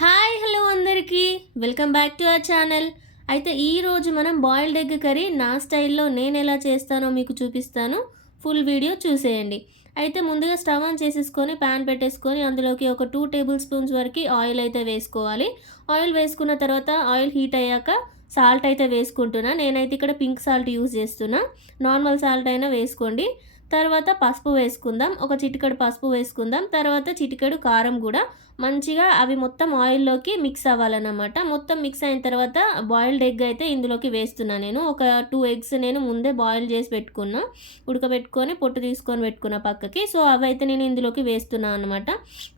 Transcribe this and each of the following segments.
Hi hello అందరికీ. Welcome back to our channel. అయితే ఈరోజు మనం బాయిల్డ్ ఎగ్ కర్రీ నా స్టైల్లో నేను ఎలా చేస్తానో మీకు చూపిస్తాను. ఫుల్ వీడియో చూసేయండి. అయితే ముందుగా స్టవ్ ఆన్ చేసేసుకొని ప్యాన్ పెట్టేసుకొని అందులోకి ఒక టూ టేబుల్ స్పూన్స్ వరకు ఆయిల్ అయితే వేసుకోవాలి. ఆయిల్ వేసుకున్న తర్వాత ఆయిల్ హీట్ అయ్యాక సాల్ట్ అయితే వేసుకుంటున్నా. నేనైతే ఇక్కడ పింక్ సాల్ట్ యూజ్ చేస్తున్నా. నార్మల్ సాల్ట్ అయినా వేసుకోండి. తర్వాత పసుపు వేసుకుందాం ఒక చిటికెడు పసుపు వేసుకుందాం తర్వాత చిటికెడు కారం కూడా మంచిగా అవి మొత్తం ఆయిల్లోకి మిక్స్ అవ్వాలన్నమాట. మొత్తం మిక్స్ అయిన తర్వాత బాయిల్డ్ ఎగ్ అయితే ఇందులోకి వేస్తున్నా నేను. ఒక టూ ఎగ్స్ నేను ముందే బాయిల్ చేసి పెట్టుకున్నా ఉడకబెట్టుకొని పొట్టు తీసుకొని పెట్టుకున్న పక్కకి. సో అవి అయితే నేను ఇందులోకి వేస్తున్నాను అనమాట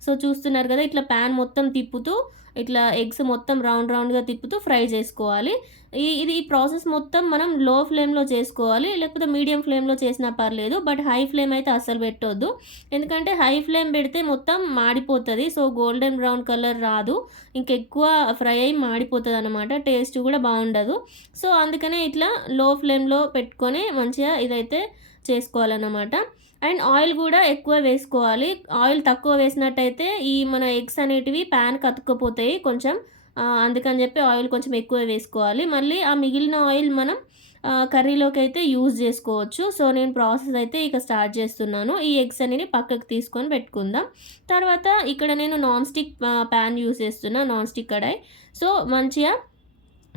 సో చూస్తున్నారు కదా ఇట్లా ప్యాన్ మొత్తం తిప్పుతూ ఇట్లా ఎగ్స్ మొత్తం రౌండ్ రౌండ్గా తిప్పుతూ ఫ్రై చేసుకోవాలి. ఈ ఇది ఈ ప్రాసెస్ మొత్తం మనం లో ఫ్లేమ్లో చేసుకోవాలి. లేకపోతే మీడియం ఫ్లేమ్లో చేసినా పర్లేదు బట్ హై ఫ్లేమ్ అయితే అస్సలు పెట్టొద్దు. ఎందుకంటే హై ఫ్లేమ్ పెడితే మొత్తం మాడిపోతుంది. సో గోల్డెన్ బ్రౌన్ కలర్ రాదు. ఇంకెక్కువ ఫ్రై అయ్యి మాడిపోతుంది అనమాట టేస్ట్ కూడా బాగుండదు. సో అందుకనే ఇట్లా లో ఫ్లేమ్లో పెట్టుకొని మంచిగా ఇదైతే చేసుకోవాలన్నమాట. అండ్ ఆయిల్ కూడా ఎక్కువ వేసుకోవాలి. ఆయిల్ తక్కువ వేసినట్టయితే ఈ మన ఎగ్స్ అనేటివి ప్యాన్ కతుక్కపోతాయి కొంచెం. అందుకని చెప్పి ఆయిల్ కొంచెం ఎక్కువ వేసుకోవాలి. మళ్ళీ ఆ మిగిలిన ఆయిల్ మనం కర్రీలోకి అయితే యూజ్ చేసుకోవచ్చు. సో నేను ప్రాసెస్ అయితే ఇక స్టార్ట్ చేస్తున్నాను. ఈ ఎగ్స్ అనేది పక్కకు తీసుకొని పెట్టుకుందాం. తర్వాత ఇక్కడ నేను నాన్ స్టిక్ ప్యాన్ యూజ్ చేస్తున్నా నాన్ స్టిక్ కడాయి. సో మంచిగా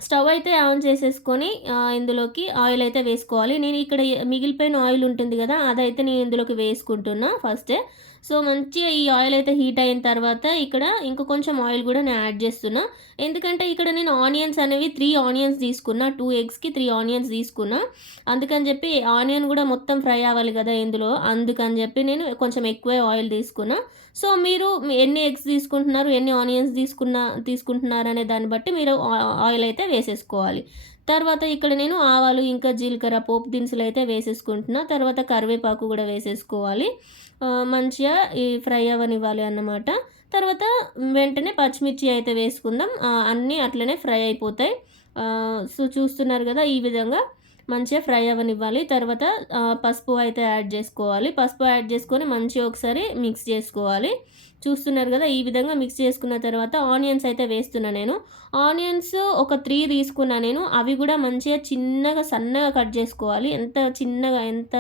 స్టవ్ అయితే ఆన్ చేసేసుకొని ఇందులోకి ఆయిల్ అయితే వేసుకోవాలి. నేను ఇక్కడ మిగిలిపోయిన ఆయిల్ ఉంటుంది కదా అదైతే నేను ఇందులోకి వేసుకుంటున్నా ఫస్టే. సో మంచిగా ఈ ఆయిల్ అయితే హీట్ అయిన తర్వాత ఇక్కడ ఇంకా కొంచెం ఆయిల్ కూడా నేను యాడ్ చేస్తున్నా. ఎందుకంటే ఇక్కడ నేను ఆనియన్స్ అనేవి త్రీ ఆనియన్స్ తీసుకున్నా టూ ఎగ్స్కి త్రీ ఆనియన్స్ తీసుకున్నా. అందుకని చెప్పి ఆనియన్ కూడా మొత్తం ఫ్రై అవ్వాలి కదా ఇందులో అందుకని చెప్పి నేను కొంచెం ఎక్కువే ఆయిల్ తీసుకున్నా. సో మీరు ఎన్ని ఎగ్స్ తీసుకుంటున్నారు ఎన్ని ఆనియన్స్ తీసుకున్న తీసుకుంటున్నారు అనే దాన్ని బట్టి మీరు ఆయిల్ అయితే వేసేసుకోవాలి. తర్వాత ఇక్కడ నేను ఆవాలు ఇంకా జీలకర్ర పోపు దినుసులు అయితే వేసేసుకుంటున్నా. తర్వాత కరివేపాకు కూడా వేసేసుకోవాలి. మంచిగా ఈ ఫ్రై అవ్వనివ్వాలి అన్నమాట. తర్వాత వెంటనే పచ్చిమిర్చి అయితే వేసుకుందాం. అన్నీ అట్లనే ఫ్రై అయిపోతాయి. సో చూస్తున్నారు కదా ఈ విధంగా. మంచిగా ఫ్రై అవ్వనివ్వాలి. తర్వాత పసుపు అయితే యాడ్ చేసుకోవాలి. పసుపు యాడ్ చేసుకొని మంచిగా ఒకసారి మిక్స్ చేసుకోవాలి. చూస్తున్నారు కదా ఈ విధంగా మిక్స్ చేసుకున్న తర్వాత ఆనియన్స్ అయితే వేస్తున్నా నేను. ఆనియన్స్ ఒక త్రీ తీసుకున్నా నేను. అవి కూడా మంచిగా చిన్నగా సన్నగా కట్ చేసుకోవాలి. ఎంత చిన్నగా ఎంత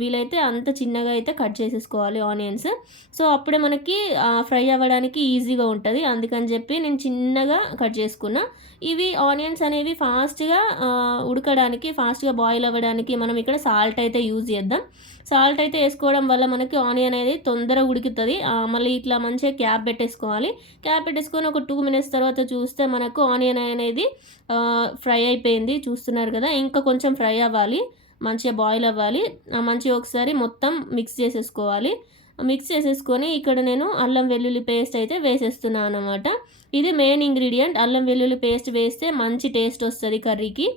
వీలైతే అంత చిన్నగా అయితే కట్ చేసేసుకోవాలి ఆనియన్స్. సో అప్పుడే మనకి ఫ్రై అవ్వడానికి ఈజీగా ఉంటుంది. అందుకని చెప్పి నేను చిన్నగా కట్ చేసుకున్నా. ఇవి ఆనియన్స్ అనేవి ఫాస్ట్గా ఉడకడానికి ఫాస్ట్గా బాయిల్ అవ్వడానికి మనం ఇక్కడ సాల్ట్ అయితే యూజ్ చేద్దాం. సాల్ట్ అయితే వేసుకోవడం వల్ల మనకి ఆనియన్ అనేది తొందరగా ఉడుకుతుంది. మళ్ళీ ఇట్లా మంచిగా క్యాప్ పెట్టేసుకోవాలి. క్యాప్ పెట్టేసుకొని ఒక టూ మినిట్స్ తర్వాత చూస్తే మనకు ఆనియన్ అనేది ఫ్రై అయిపోయింది. చూస్తున్నారు కదా ఇంకా కొంచెం ఫ్రై అవ్వాలి. మంచిగా బాయిల్ అవ్వాలి. మంచిగా ఒకసారి మొత్తం మిక్స్ చేసేసుకోవాలి. మిక్స్ చేసేసుకొని ఇక్కడ నేను అల్లం వెల్లుల్లి పేస్ట్ అయితే వేసేస్తున్నాను అనమాట ఇది మెయిన్ ఇంగ్రీడియంట్ అల్లం వెల్లుల్లి పేస్ట్ వేస్తే మంచి టేస్ట్ వస్తుంది కర్రీకి.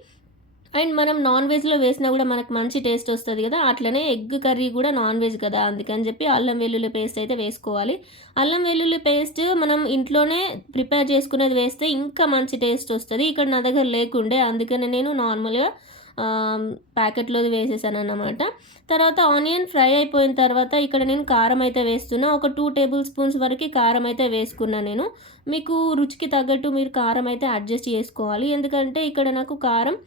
అండ్ మనం నాన్ వెజ్లో వేసినా కూడా మనకు మంచి టేస్ట్ వస్తుంది కదా. అట్లనే ఎగ్ కర్రీ కూడా నాన్ వెజ్ కదా. అందుకని చెప్పి అల్లం వెల్లుల్లి పేస్ట్ అయితే వేసుకోవాలి. అల్లం వెల్లుల్లి పేస్ట్ మనం ఇంట్లోనే ప్రిపేర్ చేసుకునేది వేస్తే ఇంకా మంచి టేస్ట్ వస్తుంది. ఇక్కడ నా దగ్గర లేకుండే. అందుకనే నేను నార్మల్గా ప్యాకెట్లో వేసేసాను అన్నమాట తర్వాత ఆనియన్ ఫ్రై అయిపోయిన తర్వాత ఇక్కడ నేను కారం అయితే వేస్తున్నా. ఒక టూ టేబుల్ స్పూన్స్ వరకు కారం అయితే వేసుకున్నాను నేను. మీకు రుచికి తగ్గట్టు మీరు కారం అయితే అడ్జస్ట్ చేసుకోవాలి. ఎందుకంటే ఇక్కడ నాకు కారం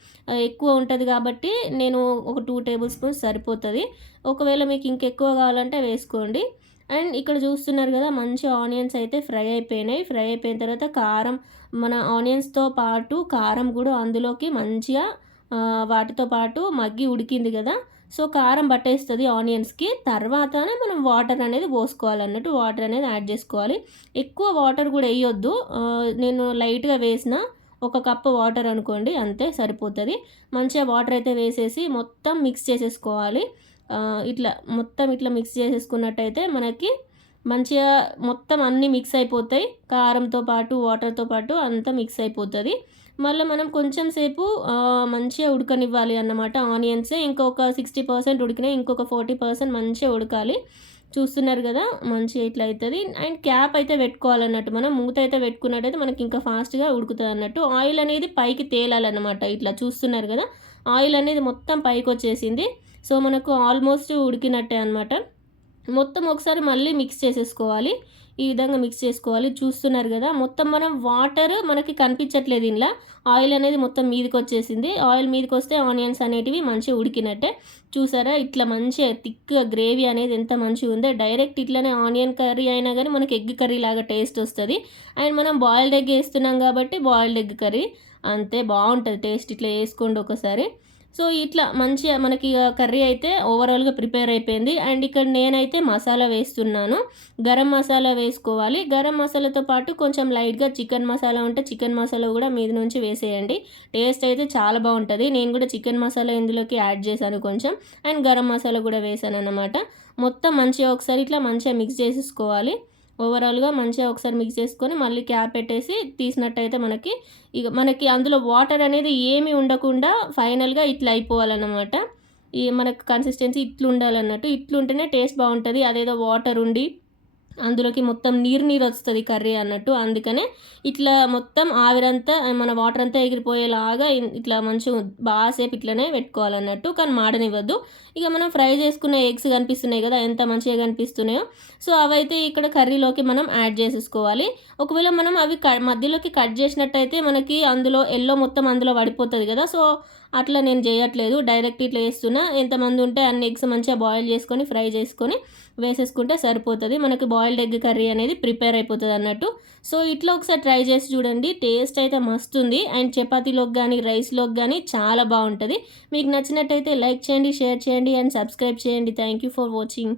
ఎక్కువ ఉంటుంది కాబట్టి నేను ఒక టూ టేబుల్ స్పూన్స్ సరిపోతుంది. ఒకవేళ మీకు ఇంకెక్కువ కావాలంటే వేసుకోండి. అండ్ ఇక్కడ చూస్తున్నారు కదా మంచి ఆనియన్స్ అయితే ఫ్రై అయిపోయినాయి. ఫ్రై అయిపోయిన తర్వాత కారం మన ఆనియన్స్తో పాటు కారం కూడా అందులోకి మంచిగా వాటితో పాటు మగ్గి ఉడికింది కదా. సో కారం పట్టేస్తుంది ఆనియన్స్కి. తర్వాతనే మనం వాటర్ అనేది పోసుకోవాలన్నట్టు వాటర్ అనేది యాడ్ చేసుకోవాలి. ఎక్కువ వాటర్ కూడా వేయొద్దు. నేను లైట్గా వేసిన ఒక కప్పు వాటర్ అనుకోండి అంతే సరిపోతుంది. మంచిగా వాటర్ అయితే వేసేసి మొత్తం మిక్స్ చేసేసుకోవాలి. ఇట్లా మొత్తం ఇట్లా మిక్స్ చేసేసుకున్నట్టయితే మనకి మంచిగా మొత్తం అన్నీ మిక్స్ అయిపోతాయి. కారంతో పాటు వాటర్తో పాటు అంతా మిక్స్ అయిపోతుంది. మళ్ళీ మనం కొంచెం సేపు మంచిగా ఉడకనివ్వాలి అన్నమాట. ఆనియన్స్ ఇంకొక సిక్స్టీ పర్సెంట్ ఉడికినాయి ఇంకొక ఫార్టీ పర్సెంట్ మంచిగా ఉడకాలి. చూస్తున్నారు కదా మంచిగా ఇట్లా అవుతుంది అండ్ క్యాప్ అయితే పెట్టుకోవాలన్నట్టు మనం మూత అయితే పెట్టుకున్నట్టయితే మనకి ఇంకా ఫాస్ట్గా ఉడుకుతుంది అన్నట్టు. ఆయిల్ అనేది పైకి తేలాలన్నమాట ఇట్లా చూస్తున్నారు కదా. ఆయిల్ అనేది మొత్తం పైకి వచ్చేసింది. సో మనకు ఆల్మోస్ట్ ఉడికినట్టే అనమాట మొత్తం ఒకసారి మళ్ళీ మిక్స్ చేసేసుకోవాలి. ఈ విధంగా మిక్స్ చేసుకోవాలి. చూస్తున్నారు కదా మొత్తం మనం వాటర్ మనకి కనిపించట్లేదు ఇంట్లో ఆయిల్ అనేది మొత్తం మీదకి వచ్చేసింది. ఆయిల్ మీదకి వస్తే ఆనియన్స్ అనేటివి మంచిగా ఉడికినట్టే. చూసారా ఇట్లా మంచిగా థిక్ గ్రేవీ అనేది ఎంత మంచిగా ఉందో. డైరెక్ట్ ఇట్లానే ఆనియన్ కర్రీ అయినా కానీ మనకి ఎగ్ కర్రీ లాగా టేస్ట్ వస్తుంది. అండ్ మనం బాయిల్డ్ ఎగ్ వేస్తున్నాం కాబట్టి బాయిల్డ్ ఎగ్ కర్రీ అంతే బాగుంటుంది టేస్ట్ ఇట్లా వేసుకోండి ఒకసారి. సో ఇట్లా మంచిగా మనకి కర్రీ అయితే ఓవరాల్గా ప్రిపేర్ అయిపోయింది. అండ్ ఇక్కడ నేనైతే మసాలా వేస్తున్నాను. గరం మసాలా వేసుకోవాలి. గరం మసాలాతో పాటు కొంచెం లైట్గా చికెన్ మసాలా ఉంటే చికెన్ మసాలా కూడా మీద నుంచి వేసేయండి. టేస్ట్ అయితే చాలా బాగుంటుంది. నేను కూడా చికెన్ మసాలా ఇందులోకి యాడ్ చేశాను కొంచెం. అండ్ గరం మసాలా కూడా వేసాను అనమాట మొత్తం మంచిగా ఒకసారి ఇట్లా మంచిగా మిక్స్ చేసేసుకోవాలి. ఓవరాల్గా మంచిగా ఒకసారి మిక్స్ చేసుకొని మళ్ళీ క్యాప్ పెట్టేసి తీసినట్టయితే మనకి ఇక మనకి అందులో వాటర్ అనేది ఏమి ఉండకుండా ఫైనల్గా ఇట్లా అయిపోవాలన్నమాట. ఈ మనకు కన్సిస్టెన్సీ ఇట్లు ఉండాలన్నట్టు ఇట్లుంటేనే టేస్ట్ బాగుంటుంది. అదేదో వాటర్ ఉండి అందులోకి మొత్తం నీరు నీరు వస్తుంది కర్రీ అన్నట్టు. అందుకనే ఇట్లా మొత్తం ఆవిరంతా మన వాటర్ అంతా ఎగిరిపోయేలాగా ఇట్లా మంచిగా బాగాసేపు ఇట్లనే పెట్టుకోవాలన్నట్టు. కానీ మాడనివ్వద్దు. ఇక మనం ఫ్రై చేసుకునే ఎగ్స్ కనిపిస్తున్నాయి కదా ఎంత మంచిగా కనిపిస్తున్నాయో. సో అవైతే ఇక్కడ కర్రీలోకి మనం యాడ్ చేసేసుకోవాలి. ఒకవేళ మనం అవి మధ్యలోకి కట్ చేసినట్టయితే మనకి అందులో ఎల్లో మొత్తం అందులో పడిపోతుంది కదా. సో అట్లా నేను చేయట్లేదు. డైరెక్ట్ ఇట్లా వేస్తున్నా ఎంతమంది ఉంటే అన్ని ఎగ్స్ మంచిగా బాయిల్ చేసుకొని ఫ్రై చేసుకొని వేసేసుకుంటే సరిపోతుంది. మనకి బాయిల్డ్ ఎగ్ కర్రీ అనేది ప్రిపేర్ అయిపోతుంది అన్నట్టు. సో ఇట్లా ఒకసారి ట్రై చేసి చూడండి. టేస్ట్ అయితే మస్తు ఉంది. అండ్ చపాతీలోకి కానీ రైస్లోకి కానీ చాలా బాగుంటుంది. మీకు నచ్చినట్టయితే లైక్ చేయండి షేర్ చేయండి అండ్ సబ్స్క్రైబ్ చేయండి. Thank you for watching